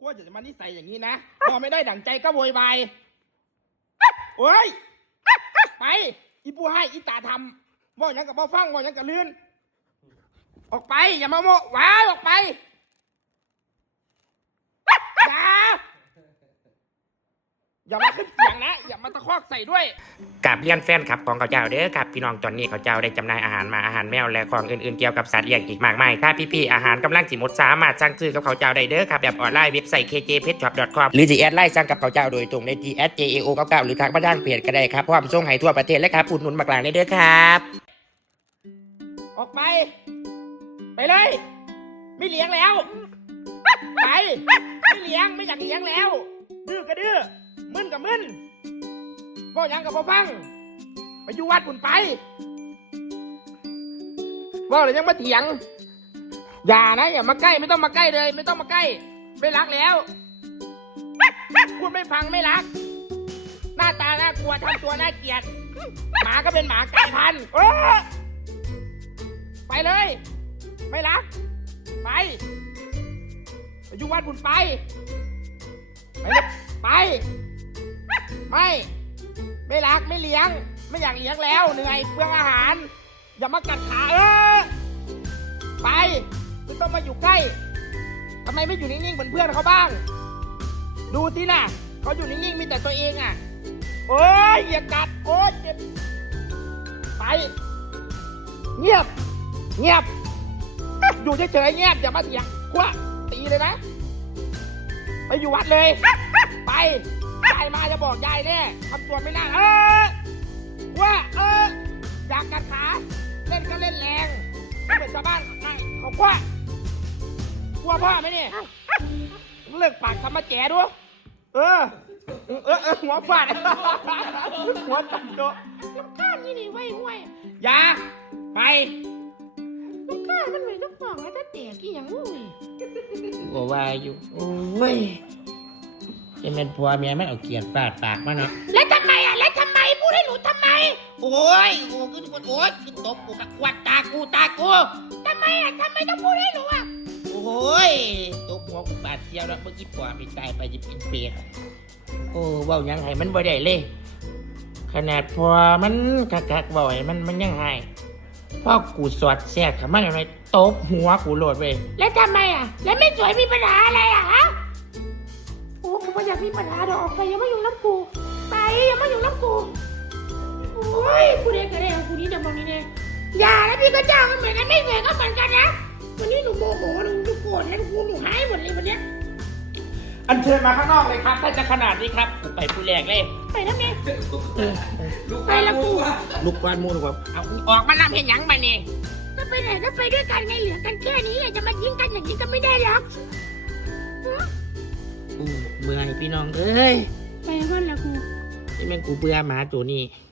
ว่าจะมานิสัยอย่างนี้นะพอไม่ได้ดั่งใจก็โวยวายโอ้ยไปอีปูให้อีตาทำว่าอย่างกับบ่ฟังว่าอย่างกับลื่นออกไปอย่ามาโมว้าออกไปอย่ามาขึ้นเสียงนะอย่ามาตะคอกใส่ด้วยกับเลี้ยงแฟนครับของเขาเจ้าเด้อครับพี่น้องตอนนี้เขาเจ้าได้จำหน่ายอาหารมาอาหารแมวและของอื่นๆเกี่ยวกับสัตว์เลี้ยงอีกมากมายถ้าพี่ๆอาหารกำลังจิหมดสามารถสั่งซื้อกับเขาเจ้าได้เด้อครับแบบออนไลน์เว็บไซต์ kjpetshop.com หรือจะแอดไลน์สั่งกับเขาเจ้าโดยตรงในที่ @jao99 หรือทางบ้านเพจก็ได้ครับพร้อมส่งให้ทั่วประเทศเลยครับอุดหนุนมากลางได้เด้อครับออกไปไปเลยไม่เลี้ยงแล้วไปไม่เลี้ยงไม่อยากเลี้ยงแล้วดื้อก็ดื้อมึนกับมึนพ่อยังกับพ่อฟังไปอยู่วัดปุ่นไปว่าเลยยังมาเถียงอย่านะอย่ามาใกล้ไม่ต้องมาใกล้เลยไม่ต้องมาใกล้ไม่รักแล้วพูดไม่ฟังไม่รักหน้าตาน่ากลัวทำตัวน่าเกลียดหมาก็เป็นหมาไก่พันธุ์ไปเลยไม่รักไปอยู่วัดปุ่นไปไปไม่รักไม่เลี้ยงไม่อยากเลี้ยงแล้วเหนื่อยเปลืองอาหารอย่ามากัดขาไปไม่ต้องมาอยู่ใกล้ทำไมไม่อยู่นิ่งๆเหมือนเพื่อนเขาบ้างดูสิน่ะเขาอยู่นิ่งๆมีแต่ตัวเองอ่ะโอ้ยอย่ากัดโอ้ยเจ็บไปเงียบอยู่เฉยๆเงียบอย่ามาเถียงคว้าตีเลยนะไปอยู่วัดเลยไปยายมาจะบอกยายแน่ทำตัวไม่น่าว่าอยากกัดขาเล่นก็เล่นแรงไม่เป็นชาวบ้านเขากลัวพ่อไหมเนี่ยเลิกปากทำมาแจ๋ด้วยหัวฟาดหัวตัดโตลูกข้านี่ไว้ห้วยอย่าไปลูกข้ามันไม่ต้องฟังแล้วถ้าแตกกี่อย่างงูก็ว่าอยู่โอ้ยจะเป็นผัวเมียมันเอาเกียร์ฟาดปากมันเนาะแล้วทำไมพูดให้หนูทำไมโอ้ยขึ้นตบกูขวัดตากูทำไมต้องพูดให้หนูโอ้ยตบหัวกูบาดเจียวแล้วเมื่อกี้ผัวไปตายไปจะเป็นเปรตโอ้เว้ายังไงมันบ่ได้เลยขนาดผัวมันคักๆบ่อยมันยังไงพ่อกูสอดแทรกมันอะไรตบหัวกูโหลดไปแล้วทำไมแล้วไม่สวยมีปัญหาอะไรฮะโอ้กูไม่อยากมีปัญหาดอกออกไปอย่ามายุ่งน้ำกูไปอย่ามายุ่งน้ำกูโอ้ยกูเด็กก็ได้กูนี้เดี๋ยวบอกนี้เนี่ยอย่าแล้วพี่ก็จ้างมันเหมือนกันไม่เหมือนก็เหมือนกันนะวันนี้หนูโมโหหนูโกรธแล้วหนูหายหมดเลยวันนี้อันเชิญมาข้างนอกเลยครับถ้าจะขนาดนี้ครับไปผู้แรกเลยไปแล้วไงไปแล้วกูลูกวานมูลูกว่าเอาออกมาล่ำเห็นยังมาเนี่ยก็ไปไหนก็ไปด้วยกันไงเหลือกันแค่นี้จะมายิงกันอย่างนี้ก็ไม่ได้หรอกเบื่อพี่น้องเอ้ยไปบ้านแล้วกูนี่แม่งกูเบื่อหมาตัวนี้